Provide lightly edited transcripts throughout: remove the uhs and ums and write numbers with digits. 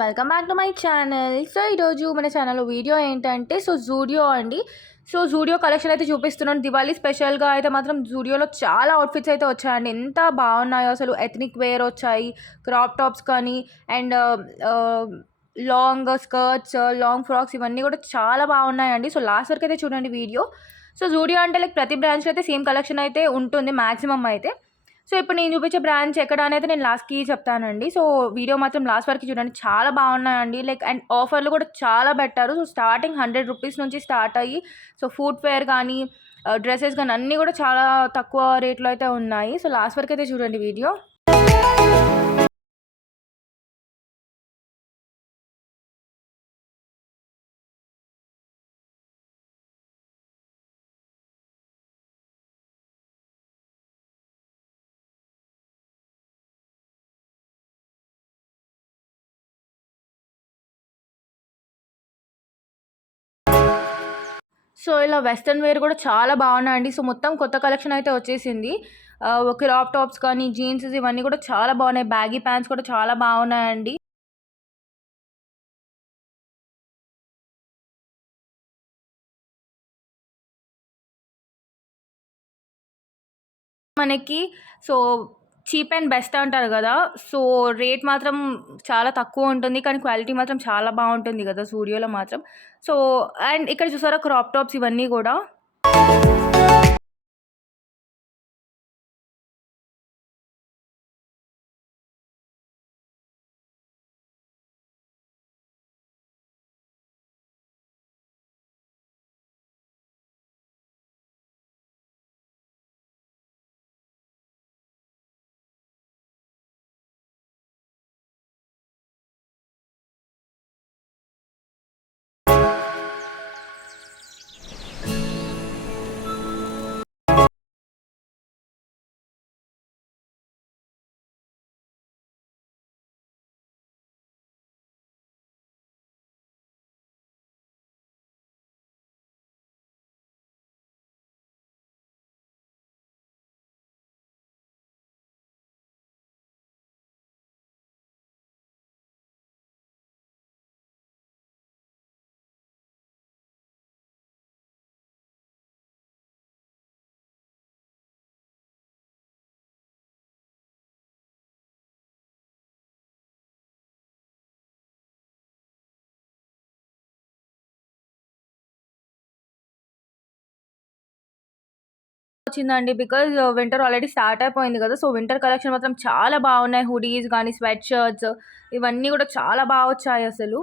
Welcome back to my channel. So, ఈరోజు మన ఛానల్‌లో వీడియో ఏంటంటే జూడియో అండి. జూడియో కలెక్షన్ అయితే చూపిస్తున్నాను. దివాళీ స్పెషల్‌గా అయితే మాత్రం జూడియోలో చాలా అవుట్‌ఫిట్స్ అయితే వచ్చాయండి. ఎంత బాగున్నాయో అసలు. ఎథ్నిక్ వేర్ వచ్చాయి, క్రాప్ టాప్స్ కానీ అండ్ ఆహ్, లాంగ్ స్కర్ట్స్, లాంగ్ ఫ్రాక్స్ ఇవన్నీ కూడా చాలా బాగున్నాయండి. సో, లాస్ట్ వరకు అయితే చూడండి వీడియో. జూడియో అంటే లైక్ ప్రతి బ్రాంచ్‌లో అయితే సేమ్ కలెక్షన్ అయితే ఉంటుంది మాక్సిమం అయితే. సో, ఇప్పుడు నేను చూపించే బ్రాంచ్ ఎక్కడ అనేది నేను లాస్ట్‌కి చెప్తానండి. వీడియో మాత్రం లాస్ట్ వరకు చూడండి. చాలా బాగున్నాయండి. లైక్ అండ్ ఆఫర్‌లు కూడా చాలా పెట్టారు. స్టార్టింగ్ రూ. 100 నుంచి స్టార్ట్ అయ్యి ఫుట్‌వేర్ గానీ, డ్రెసెస్ గానీ అన్నీ కూడా చాలా తక్కువ రేట్‌లో అయితే ఉన్నాయి. లాస్ట్ వరకు అయితే చూడండి వీడియో. ఇలా వెస్టర్న్ వేర్ కూడా చాలా బాగున్నాయండి. మొత్తం కొత్త కలెక్షన్ అయితే వచ్చేసింది. క్రాప్ టాప్స్ కానీ, జీన్స్ ఇవన్నీ కూడా చాలా బాగున్నాయి. బ్యాగీ ప్యాంట్స్ కూడా చాలా బాగున్నాయండి. మనకి సో, చీప్ అండ్ బెస్ట్ అంటారు గదా! సో, రేట్ మాత్రం చాలా తక్కువ ఉంటుంది. కానీ క్వాలిటీ మాత్రం చాలా బావుంటుంది గదా! జూడియోలో మాత్రం. సో, అండ్ ఇక్కడ చూసారా క్రాప్ టాప్స్ ఇవన్నీ గూడా. వచ్చిందండి. బికాజ్ వింటర్ ఆల్రెడీ స్టార్ట్ అయిపోయింది గదా! వింటర్ కలెక్షన్ మాత్రం చాలా బావున్నాయి. హుడీస్ గానీ, స్వెట్ షర్ట్స్ ఇవన్నీ గూడా చాలా వచ్చాయసలు.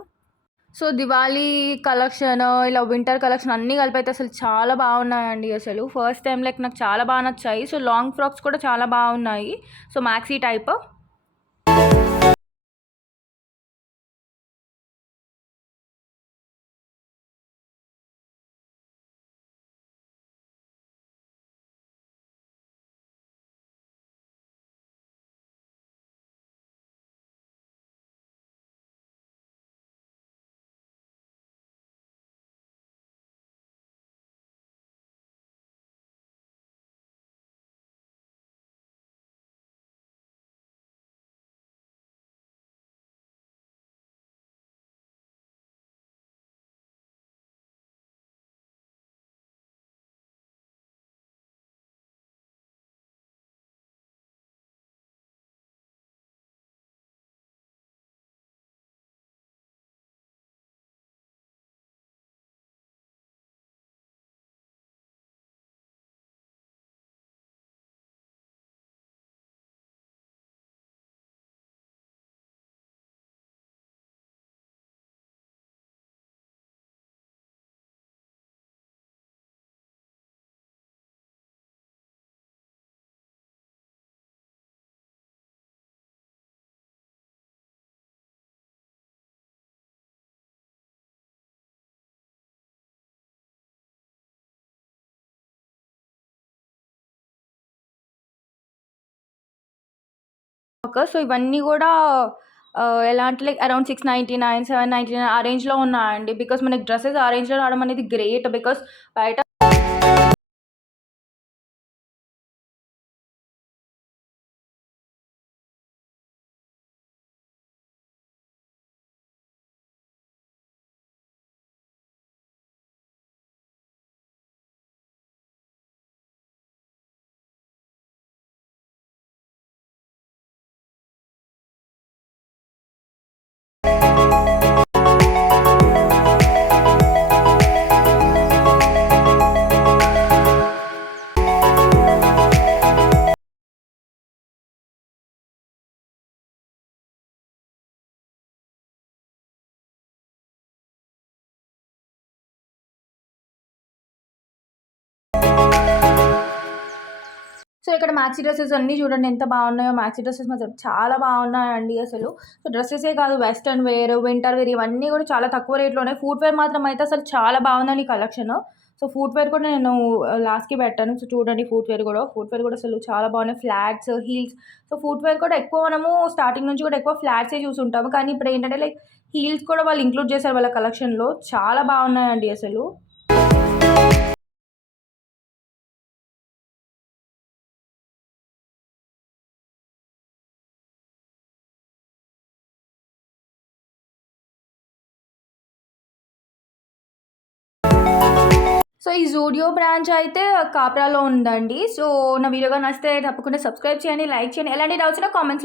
దివాళీ కలెక్షన్, ఇలా వింటర్ కలెక్షన్ అన్నీ కలిపైతే అసలు చాలా బాగున్నాయండి అసలు. ఫస్ట్ టైమ్ లైక్ నాకు చాలా నచ్చాయి. లాంగ్ ఫ్రాక్స్ కూడా చాలా బాగున్నాయి. Maxi type. ఇవన్నీ గూడా ఎలా అంటే లైక్ అరౌండ్ 699, 799 ఆ రేంజ్‌లో ఉన్నాయండి. బికాజ్ మనకి డ్రెసెస్ ఆ రేంజ్‌లో రావడం అనేది గ్రేట్. బికాజ్ బయట సో ఇక్కడ మ్యాక్సీ డ్రెసెస్ అన్నీ చూడండి ఎంత బాగున్నాయో. మ్యాక్సీ డ్రెసెస్ మాత్రం చాలా బాగున్నాయండి అసలు. సో డ్రెస్సెసే కాదు, వెస్టర్న్ వేర్, వింటర్ వేర్ ఇవన్నీ కూడా చాలా తక్కువ రేట్లో ఉన్నాయి. ఫుట్‌వేర్ మాత్రం అయితే అసలు చాలా బాగుందండి కలెక్షన్. సో ఫుట్‌వేర్ కూడా నేను లాస్ట్‌కి పెట్టాను. సో చూడండి ఫుట్‌వేర్ కూడా అసలు చాలా బాగున్నాయి. Flats, heels. సో ఫుట్‌వేర్ కూడా ఎక్కువ మనము స్టార్టింగ్ నుంచి కూడా ఎక్కువ ఫ్లాట్సే చూసుంటాము. కానీ ఇప్పుడు ఏంటంటే లైక్ హీల్స్ కూడా వాళ్ళు ఇంక్లూడ్ చేశారు వాళ్ళ కలెక్షన్‌లో. చాలా బాగున్నాయండి అసలు. సో ఈ జూడియో బ్రాంచ్ అయితే కాప్రాలో ఉందండి. సో నా వీడియో గాని నచ్చితే తప్పకుండా సబ్స్క్రైబ్ చేయండి, లైక్ చేయండి. ఎలాంటి డౌట్స్ ఉన్నా కామెంట్స్‌లో